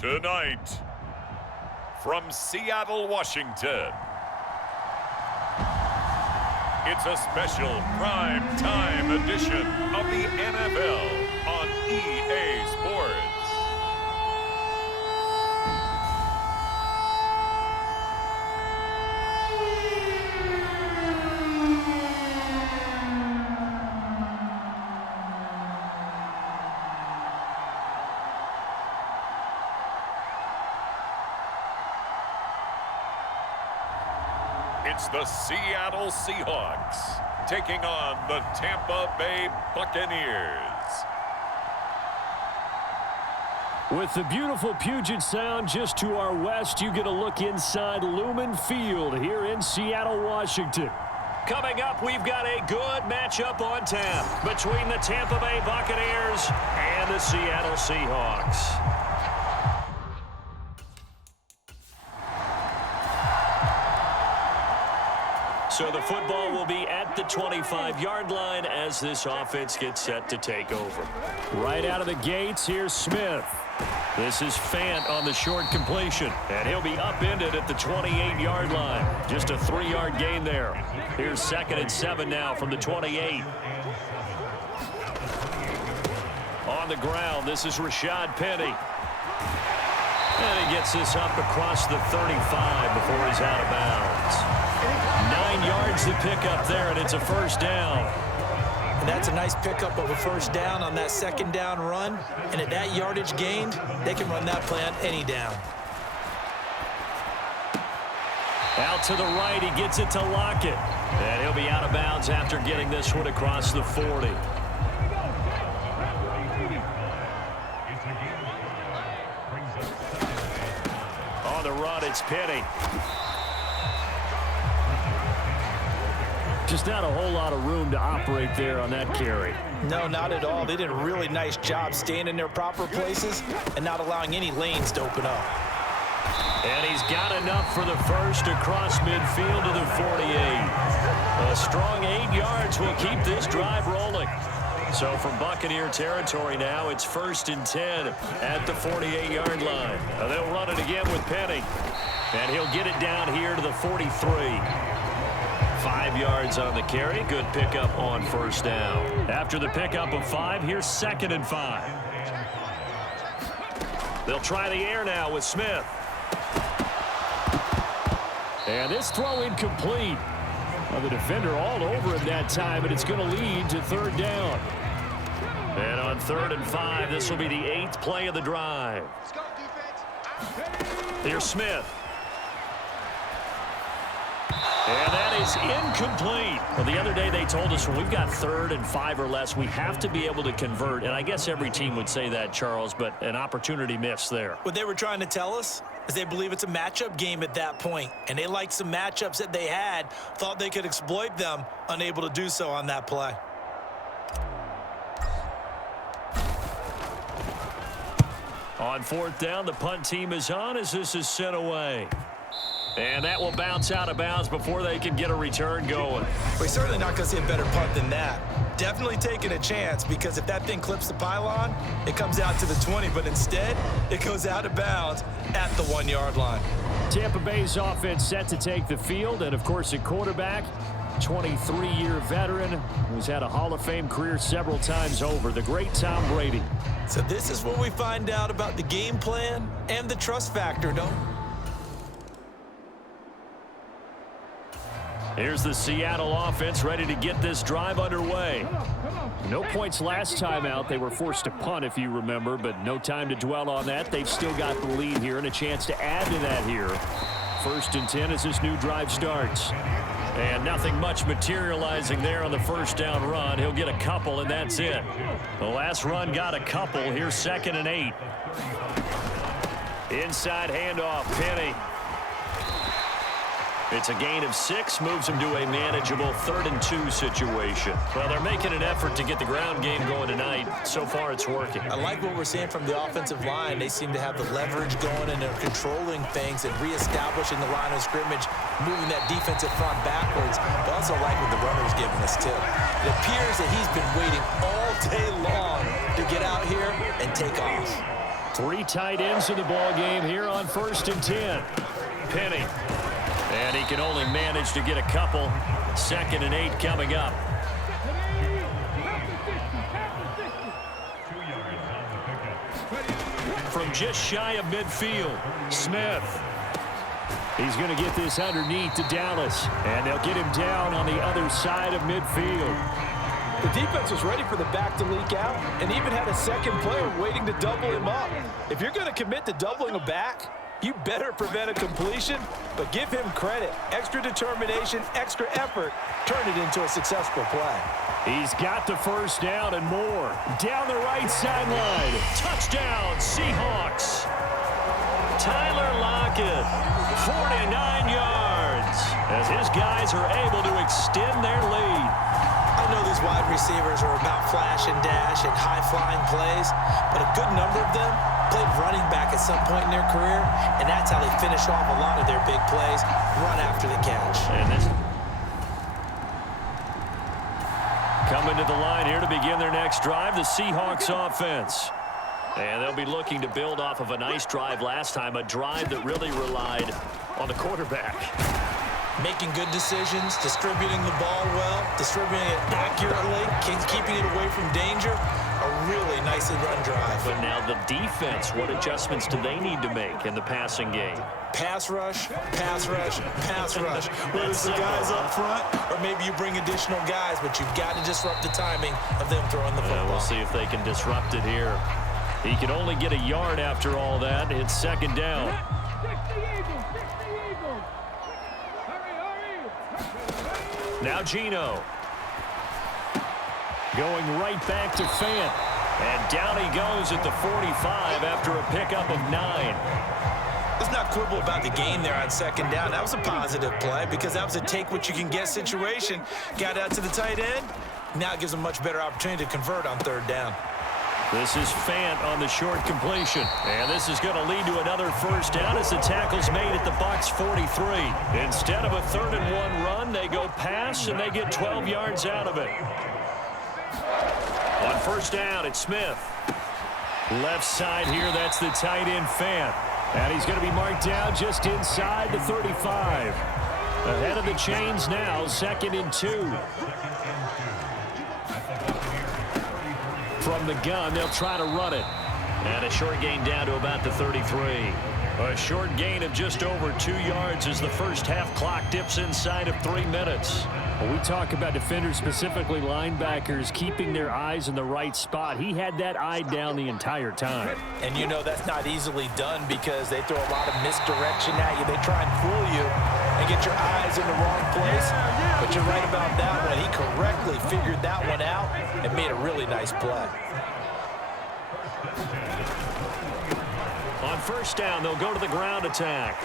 Tonight, from Seattle, Washington, it's a special prime time edition of the NFL on EA Sports. It's the Seattle Seahawks taking on the Tampa Bay Buccaneers. With the beautiful Puget Sound just to our west, you get a look inside Lumen Field here in Seattle, Washington. Coming up, we've got a good matchup on tap between the Tampa Bay Buccaneers and the Seattle Seahawks. So the football will be at the 25-yard line as this offense gets set to take over. Right out of the gates, here's Smith. This is Fant on the short completion, and he'll be upended at the 28-yard line. Just a 3-yard gain there. Here's 2nd and 7 now from the 28. On the ground, this is Rashad Penny. And he gets this up across the 35 before he's out of bounds. 9 yards to pick up there, and it's a first down. And that's a nice pickup of a first down on that second down run. And at that yardage gained, they can run that play on any down. Out to the right, he gets it to Lockett. And he'll be out of bounds after getting this one across the 40. On the run, it's Penny. Just not a whole lot of room to operate there on that carry. No, not at all. They did a really nice job staying in their proper places and not allowing any lanes to open up. And he's got enough for the first across midfield to the 48. A strong 8 yards will keep this drive rolling. So from Buccaneer territory now, it's 1st and 10 at the 48-yard line. They'll run it again with Penny. And he'll get it down here to the 43. 5 yards on the carry. Good pickup on first down. After the pickup of 5, here's 2nd and 5. They'll try the air now with Smith. And this throw incomplete. Well, the defender all over him that time, and it's going to lead to 3rd down. And on 3rd and 5, this will be the 8th play of the drive. Here's Smith. And that is incomplete. Well, the other day they told us when we've got 3rd and 5 or less, we have to be able to convert. And I guess every team would say that, Charles, but an opportunity missed there. What they were trying to tell us is they believe it's a matchup game at that point. And they liked some matchups that they had, thought they could exploit them, unable to do so on that play. On 4th down, the punt team is on as this is sent away. And that will bounce out of bounds before they can get a return going. We're certainly not going to see a better punt than that. Definitely taking a chance, because if that thing clips the pylon, it comes out to the 20, but instead it goes out of bounds at the 1-yard line. Tampa Bay's offense set to take the field, and of course at quarterback, 23-year veteran who's had a Hall of Fame career several times over, the great Tom Brady. So this is what we find out about the game plan and the trust factor, don't we? Here's the Seattle offense ready to get this drive underway. No points last time out. They were forced to punt, if you remember, but no time to dwell on that. They've still got the lead here and a chance to add to that here. 1st and 10 as this new drive starts. And nothing much materializing there on the first down run. He'll get a couple, and that's it. The last run got a couple. Here's 2nd and 8. Inside handoff, Penny. It's a gain of 6, moves him to a manageable 3rd and 2 situation. Well, they're making an effort to get the ground game going tonight. So far, it's working. I like what we're seeing from the offensive line. They seem to have the leverage going, and they're controlling things and reestablishing the line of scrimmage, moving that defensive front backwards. But also like what the runner's giving us, too. It appears that he's been waiting all day long to get out here and take off. 3 tight ends in the ball game here on 1st and 10. Penny. And he can only manage to get a couple. 2nd and 8 coming up. From just shy of midfield, Smith. He's going to get this underneath to Dallas. And they'll get him down on the other side of midfield. The defense was ready for the back to leak out and even had a second player waiting to double him up. If you're going to commit to doubling a back, you better prevent a completion, but give him credit. Extra determination, extra effort, turn it into a successful play. He's got the first down and more. Down the right sideline. Touchdown, Seahawks. Tyler Lockett, 49 yards, as his guys are able to extend their lead. I know these wide receivers are about flash and dash and high-flying plays, but a good number of them played running back at some point in their career, and that's how they finish off a lot of their big plays, run after the catch. And this coming to the line here to begin their next drive, the Seahawks offense. And they'll be looking to build off of a nice drive last time, a drive that really relied on the quarterback. Making good decisions, distributing the ball well, distributing it accurately, keeping it away from danger. A really nicely run drive. But now the defense, what adjustments do they need to make in the passing game? Pass rush, pass rush, pass rush. Whether it's the guys up front or maybe you bring additional guys, but you've got to disrupt the timing of them throwing the football. We'll see if they can disrupt it here. He can only get a yard after all that. It's 2nd down. Now Gino. Going right back to Fant. And down he goes at the 45 after a pickup of 9. Let's not quibble about the gain there on 2nd down. That was a positive play because that was a take-what-you-can-get situation. Got out to the tight end. Now it gives them a much better opportunity to convert on 3rd down. This is Fant on the short completion. And this is going to lead to another first down as the tackle's made at the Bucs 43. Instead of a 3rd and 1 run, they go pass and they get 12 yards out of it. On first down, it's Smith. Left side here, that's the tight end Fant. And he's going to be marked down just inside the 35. Ahead of the chains now, 2nd and 2. From the gun, they'll try to run it. And a short gain down to about the 33. A short gain of just over 2 yards as the first half clock dips inside of 3 minutes. When we talk about defenders, specifically linebackers, keeping their eyes in the right spot, he had that eye down the entire time. And you know that's not easily done because they throw a lot of misdirection at you. They try and fool you and get your eyes in the wrong place. But you're right about that one. He correctly figured that one out and made a really nice play. On first down, they'll go to the ground attack.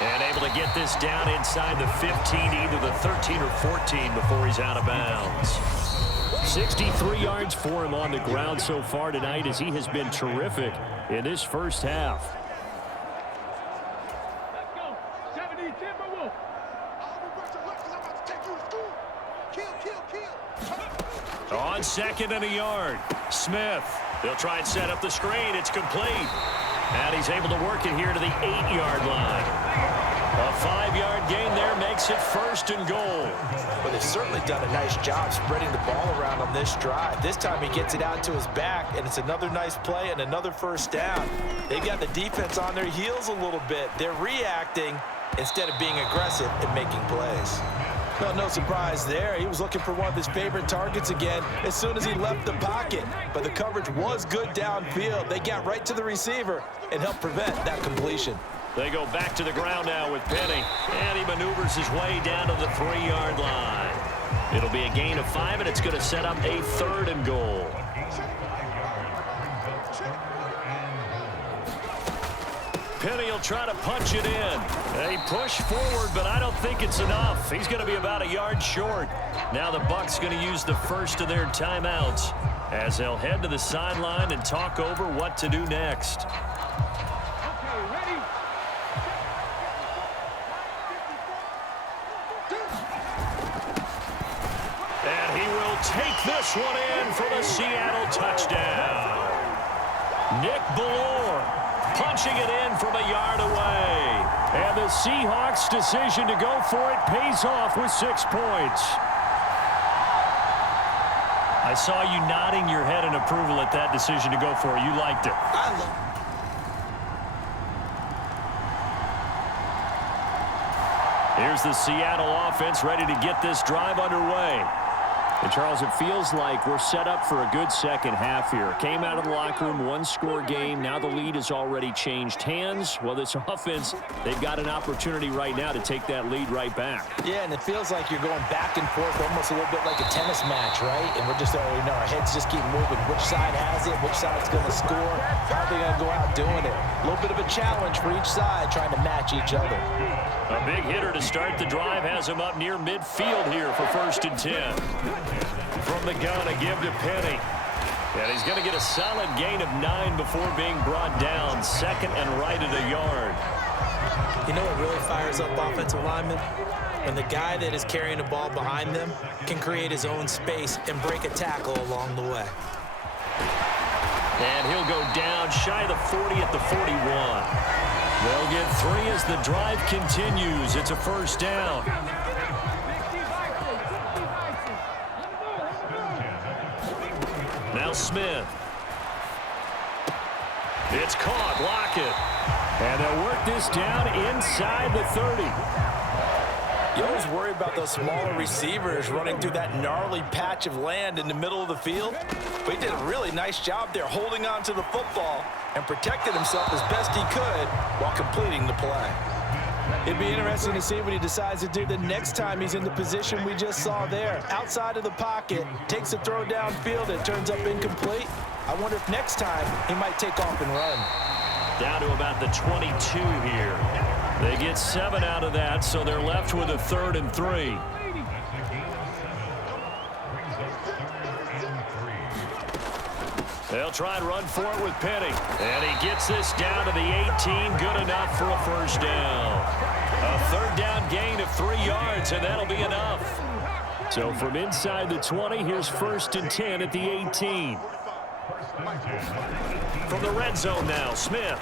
And able to get this down inside the 15, either the 13 or 14 before he's out of bounds. 63 yards for him on the ground so far tonight as he has been terrific in this first half. On 2nd and a yard, Smith. They'll try and set up the screen. It's complete. And he's able to work it here to the 8-yard line. A 5-yard gain there makes it 1st and goal. Well, they've certainly done a nice job spreading the ball around on this drive. This time he gets it out to his back, and it's another nice play and another first down. They've got the defense on their heels a little bit. They're reacting instead of being aggressive and making plays. Well, no surprise there. He was looking for one of his favorite targets again as soon as he left the pocket. But the coverage was good downfield. They got right to the receiver and helped prevent that completion. They go back to the ground now with Penny. And he maneuvers his way down to the 3-yard line. It'll be a gain of 5, and it's going to set up a 3rd and goal. Penny will try to punch it in. They push forward, but I don't think it's enough. He's going to be about a yard short. Now the Bucs going to use the first of their timeouts as they'll head to the sideline and talk over what to do next. And he will take this one in for the Seattle touchdown. Nick Ballore punching it in from a yard away. And the Seahawks' decision to go for it pays off with 6 points. I saw you nodding your head in approval at that decision to go for it. You liked it. Here's the Seattle offense ready to get this drive underway. And, Charles, it feels like we're set up for a good second half here. Came out of the locker room, 1-score game. Now the lead has already changed hands. Well, this offense, they've got an opportunity right now to take that lead right back. Yeah, and it feels like you're going back and forth almost a little bit like a tennis match, right? And we're just already know our heads just keep moving. Which side has it? Which side's going to score? How are they going to go out doing it? A little bit of a challenge for each side trying to match each other. A big hitter to start the drive has him up near midfield here for 1st and 10. From the gun, a give to Penny. And he's going to get a solid gain of 9 before being brought down. 2nd and right at a yard. You know what really fires up offensive linemen? When the guy that is carrying the ball behind them can create his own space and break a tackle along the way. And he'll go down shy of the 40 at the 41. They'll get 3 as the drive continues. It's a 1st down. Now Smith. It's caught. Lockett. And they'll work this down inside the 30. You always worry about those smaller receivers running through that gnarly patch of land in the middle of the field. But he did a really nice job there holding on to the football and protected himself as best he could while completing the play. It'd be interesting to see what he decides to do the next time he's in the position we just saw there. Outside of the pocket, takes a throw downfield, it turns up incomplete. I wonder if next time he might take off and run. Down to about the 22 here. They get 7 out of that, so they're left with a 3rd and 3. They'll try and run for it with Penny. And he gets this down to the 18. Good enough for a 1st down. A 3rd down gain of 3 yards, and that'll be enough. So from inside the 20, here's 1st and 10 at the 18. From the red zone now, Smith.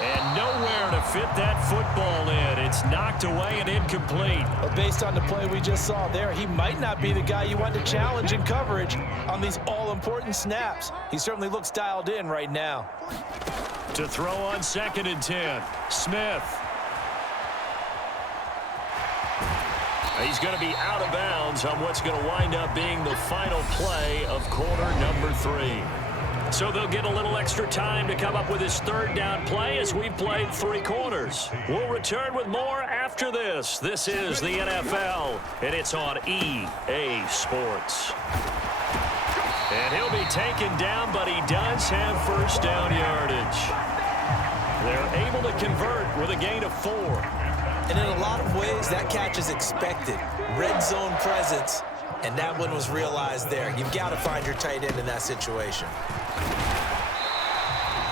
And nowhere to fit that football in. It's knocked away and incomplete. But based on the play we just saw there, he might not be the guy you want to challenge in coverage on these all-important snaps. He certainly looks dialed in right now. To throw on 2nd and 10, Smith. He's going to be out of bounds on what's going to wind up being the final play of quarter number 3. So they'll get a little extra time to come up with his 3rd down play as we've played 3 quarters. We'll return with more after this. This is the NFL, and it's on EA Sports. And he'll be taken down, but he does have 1st down yardage. They're able to convert with a gain of 4. And in a lot of ways, that catch is expected. Red zone presence, and that one was realized there. You've got to find your tight end in that situation.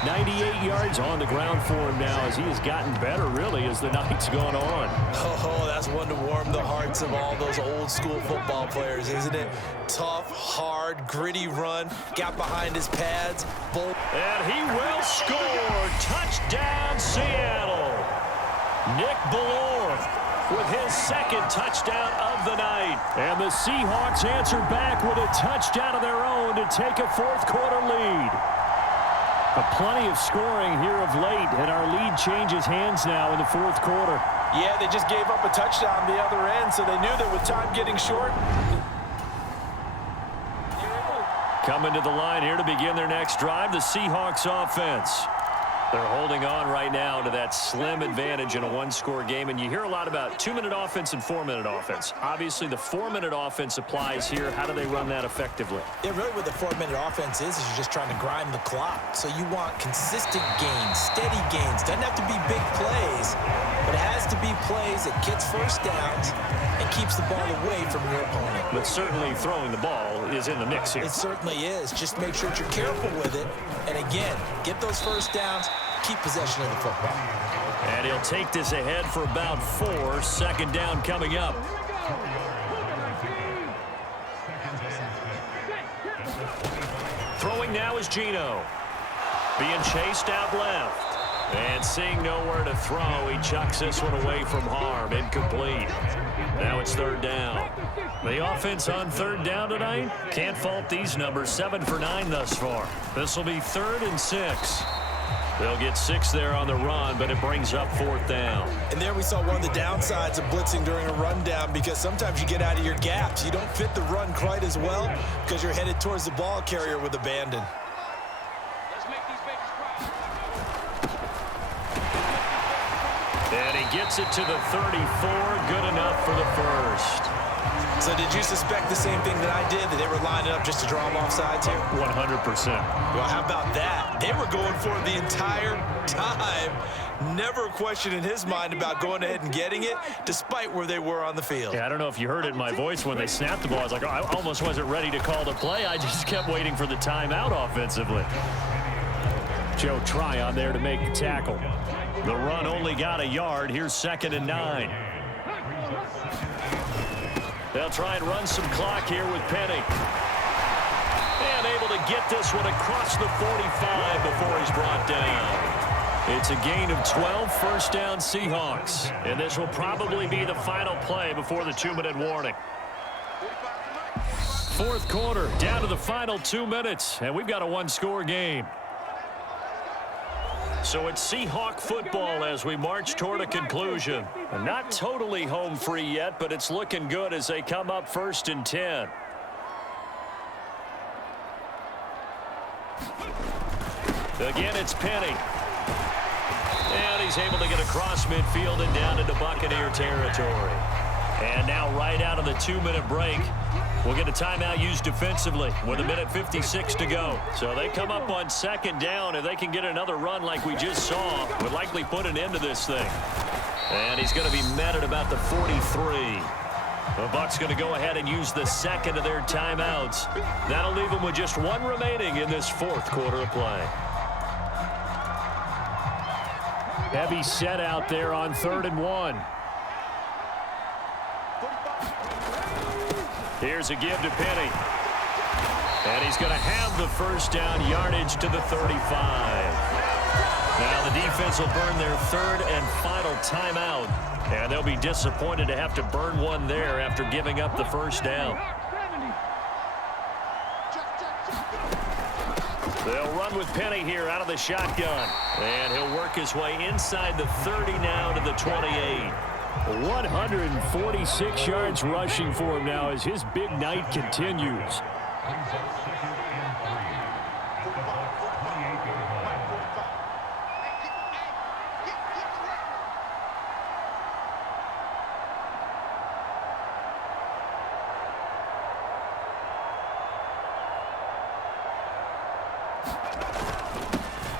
98 yards on the ground for him now as he has gotten better, really, as the night's gone on. Oh, that's one to warm the hearts of all those old-school football players, isn't it? Tough, hard, gritty run, got behind his pads. And he will score. Touchdown, Seattle. Nick Ballore with his 2nd touchdown of the night. And the Seahawks answer back with a touchdown of their own to take a 4th quarter lead. Plenty of scoring here of late, and our lead changes hands now in the 4th quarter. Yeah, they just gave up a touchdown the other end, so they knew that with time getting short. Coming to the line here to begin their next drive, the Seahawks offense. They're holding on right now to that slim advantage in a one-score game, and you hear a lot about 2-minute offense and 4-minute offense. Obviously, the 4-minute offense applies here. How do they run that effectively? Yeah, really what the 4-minute offense is you're just trying to grind the clock. So you want consistent gains, steady gains. Doesn't have to be big plays, but it has to be plays that gets first downs and keeps the ball away from your opponent. But certainly throwing the ball is in the mix here. It certainly is. Just make sure that you're careful with it. And again, get those first downs, keep possession of the football. And he'll take this ahead for about 4. Second down coming up. Throwing now is Geno. Being chased out left. And seeing nowhere to throw, he chucks this one away from harm. Incomplete. Now it's third down. The offense on third down tonight, can't fault these numbers. 7 for 9 thus far. This will be 3rd and 6. They'll get 6 there on the run, but it brings up 4th down. And there we saw one of the downsides of blitzing during a rundown, because sometimes you get out of your gaps. You don't fit the run quite as well because you're headed towards the ball carrier with abandon. And he gets it to the 34. Good enough for the first. So did you suspect the same thing that I did, that they were lining up just to draw them off sides here? 100%. Well, how about that? They were going for it the entire time. Never a question in his mind about going ahead and getting it, despite where they were on the field. Yeah, I don't know if you heard it in my voice when they snapped the ball. I was like, oh, I almost wasn't ready to call the play. I just kept waiting for the timeout offensively. Joe Tryon there to make the tackle. The run only got a yard. Here's 2nd and 9. They'll try and run some clock here with Penny. And able to get this one across the 45 before he's brought down. It's a gain of 12, first down Seahawks. And this will probably be the final play before the 2-minute warning. 4th quarter, down to the final 2 minutes. And we've got a one-score game. So it's Seahawk football as we march toward a conclusion. Not totally home free yet, but it's looking good as they come up 1st and 10. Again, it's Penny. And he's able to get across midfield and down into Buccaneer territory. And now right out of the 2-minute break, we'll get a timeout used defensively with 1:56 to go. So they come up on 2nd down. If they can get another run like we just saw, would likely put an end to this thing. And he's going to be met at about the 43. The Bucs going to go ahead and use the 2nd of their timeouts. That'll leave them with just 1 remaining in this 4th quarter of play. Heavy set out there on 3rd and 1. Here's a give to Penny. And he's going to have the first down, yardage to the 35. Now the defense will burn their 3rd and final timeout. And they'll be disappointed to have to burn one there after giving up the first down. They'll run with Penny here out of the shotgun. And he'll work his way inside the 30 now to the 28. 146 yards rushing for him now as his big night continues.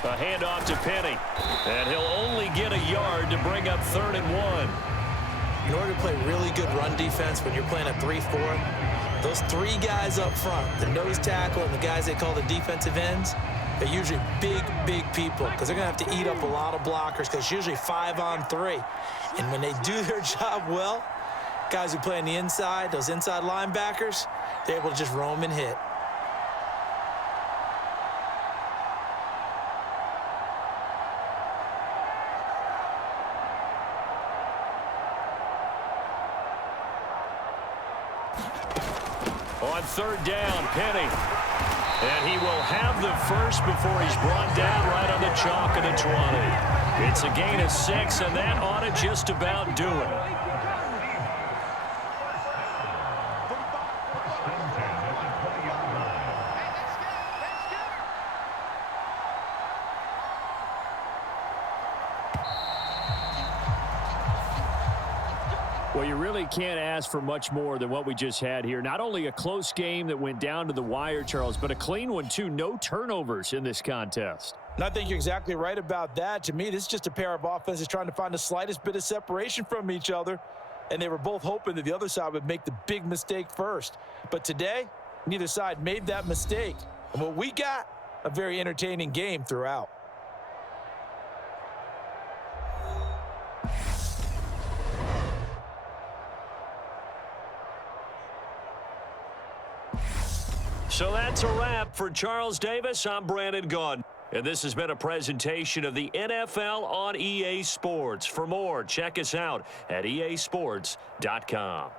A handoff to Penny. And he'll only get a yard to bring up 3rd and 1. In order to play really good run defense when you're playing a 3-4, those 3 guys up front, the nose tackle and the guys they call the defensive ends, they're usually big people because they're going to have to eat up a lot of blockers because it's usually 5 on 3. And when they do their job well, guys who play on the inside, those inside linebackers, they're able to just roam and hit. On 3rd down, Penny. And he will have the first before he's brought down right on the chalk of the 20. It's a gain of 6, and that ought to just about do it. Well, you really can't ask for much more than what we just had here. Not only a close game that went down to the wire, Charles, but a clean one, too. No turnovers in this contest. And I think you're exactly right about that. To me, this is just a pair of offenses trying to find the slightest bit of separation from each other. And they were both hoping that the other side would make the big mistake first. But today, neither side made that mistake. And what we got, a very entertaining game throughout. So that's a wrap for Charles Davis. I'm Brandon Gaudin. And this has been a presentation of the NFL on EA Sports. For more, check us out at easports.com.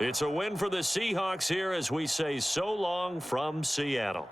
It's a win for the Seahawks here as we say so long from Seattle.